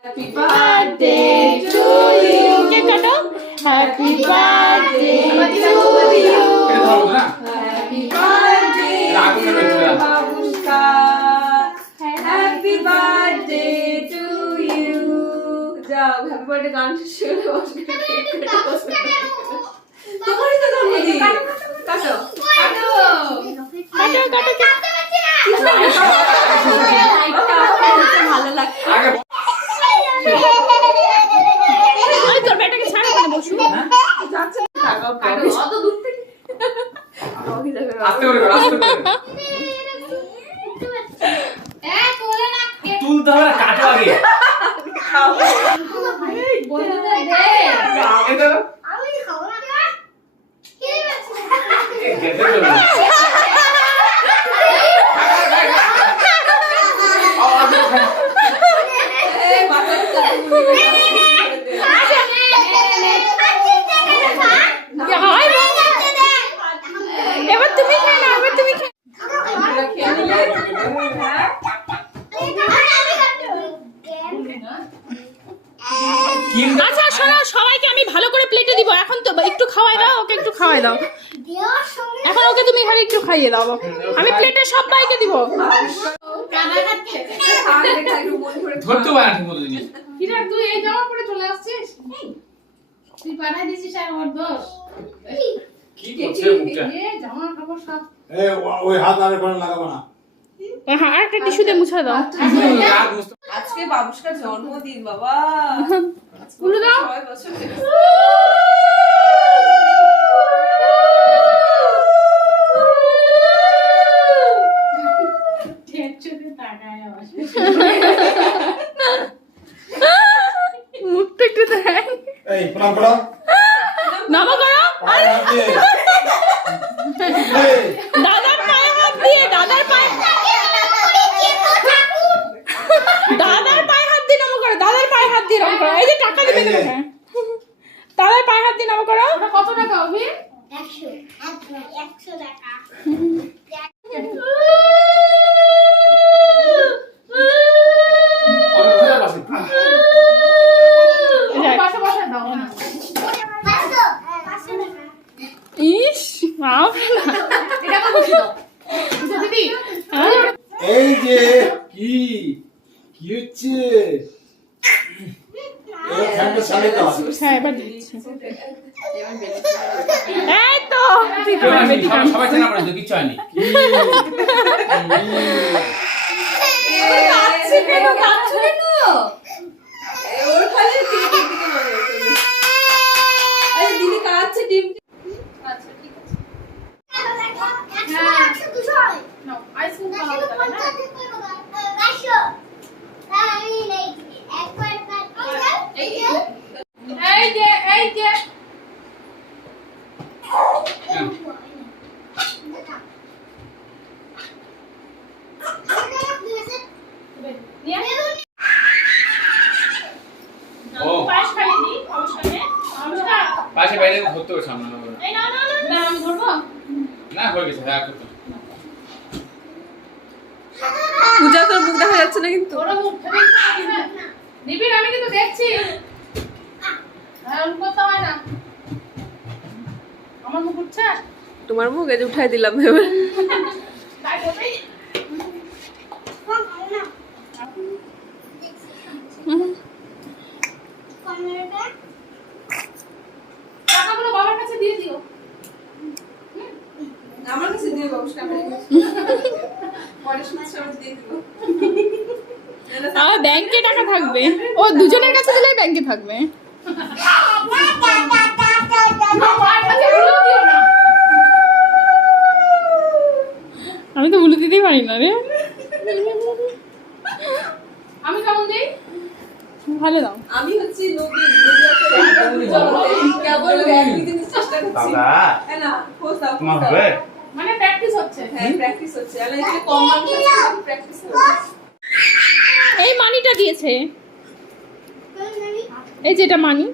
Happy birthday to you. Cake কাটো happy birthday to you এটা ধরবো না Happy birthday, এটা আগুন নেবে একটু দাঁড়া। Babushka. Happy birthday to you. যাও হ্যাপি বার্থডে গান শুনে বসে আস্তে করে আস্তে করে তুলতে হবে কাটো আগে এটা দাও। এ, গেঁথে ফেলব। ও, আস্তে করে খাই। হাই এবার তুমি খাও না এবার তুমি খাও কিম দাও। আচ্ছা শোনো সবাইকে আমি ভালো করে প্লেটে দিব। এখন তো একটু খাওয়াই দাও ওকে একটু খাওয়াই দাও। এখন ওকে তুমি খালি একটু খাইয়ে দাও আমি প্লেটে সবাইকে দিব। ধরতে পারে কিরা তুই এই জামা পরে চলে আসছিস? তুই পাঠাই দিছিস আর ওর দোষ। কি করছে মুখটা? এ জামা কাপড় সব। এ ও- ওই হাত আর কোনো লাগাবো না। হ্যাঁ আর একটা টিস্যু দিয়ে মুছে দাও। আজকে বাবুষ্কার জন্মদিন বাবা। খুলে দাও। মুখটা একটু দেখ এই প্রণাম করো নামো করো পায়ে হাত দিয়ে এই, দাদার পায়ে হাত দিয়ে দাদার পায়ে দাদার পায়ে হাত দিয়ে নমো করো দাদার পায়ে হাত দিয়ে নমো করো এই যে টাকা দিবে। তোমাকে দাদার পায়ে হাত দিয়ে নমো করো। কত টাকা অভি? একশো। একশো টাকা। পাঁচশো। টাকা ইস এই যে কি? কি হচ্ছে এই ফ্যানটা ছাড়ে তো হ্যাঁ এবার দিচ্ছি এই তো সবাই চেনা পড়েছে কিচ্ছু হয়নি ওর খালি মনে দিদি কাঁদছে টিপ আচ্ছা ঠিক আছে একশো একশো দুশো নাও আইসক্রিম একশো খাওয়াবো তাহলে না পঞ্চাশ পাঁচশো আমি নেই একবার এই এই যে এই যে নিয়ে আয়। ও পায়েস খাইয়ে দিই সমস্যা নেই সমস্যা পাশে বাইরে ধরতে হবে সামনে না না না না না আমি ধরবো না হয়ে গেছে হ্যাঁ করতে পূজা তোর মুখ দেখা যাচ্ছে না কিন্তু। তোরা মুখ ফেলে দিবি না। দিবি না, আমি কিন্তু দেখছি। করতে হয় না। আমার মুখ উঠছে? তোমার মুখ এই উঠাই দিলাম এবার। তাই করবেই টাকাগুলো বাবার কাছে দিয়ে দিও আমার কাছে দিয়ে বাবুষ্কা পরে শুনছি আমি দিয়ে দিব আমার ব্যাংকে টাকা থাকবে। ও দুজনের কাছে দিলেই ব্যাংকে থাকবে। আমি তো বলে দিতেই পারি না রে। আমি কেমন দিই? ভালো দাও। আমি হচ্ছি নবীন নবীন। কেবল একই চেষ্টা করছি। না তোমার হবে? প্র্যাকটিস হচ্ছে। হ্যাঁ প্র্যাকটিস হচ্ছে। আমি এখানে কম মানুষ আছে প্র্যাকটিস হচ্ছে এই মানিটা দিয়েছে। এই যে এটা মানি।